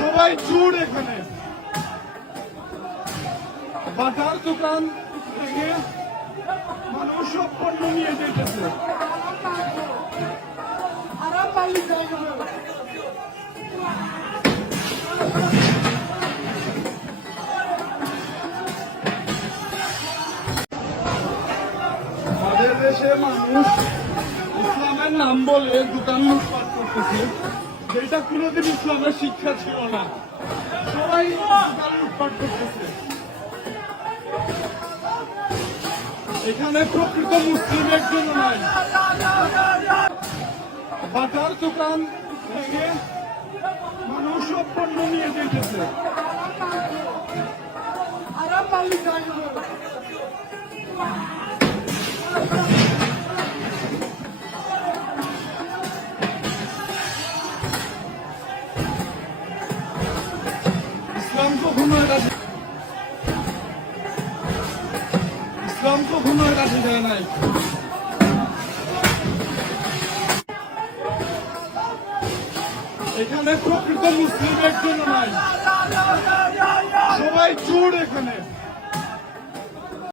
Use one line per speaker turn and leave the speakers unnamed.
সবাই জুড় এখানে। বাজার দোকান থেকে মানুষ সব পণ্য নিয়ে যেতেছে। আমাদের দেশে মানুষ ইসলামের নাম বলে দোকান লুটপাট করতেছে, যেটা কোনোদিন ইসলামের শিক্ষা ছিল না। সবাই দোকান লুটপাট করতেছে। এখানে প্রকৃত মুসলিম একজন নাই। বাটার দোকান থেকে মানুষ পণ্য নিয়ে যেতেছে। ইসলাম কখনো এটা ইসলাম এখানে প্রকৃত মুসলিম একজন নাই। সবাই চোর এখানে।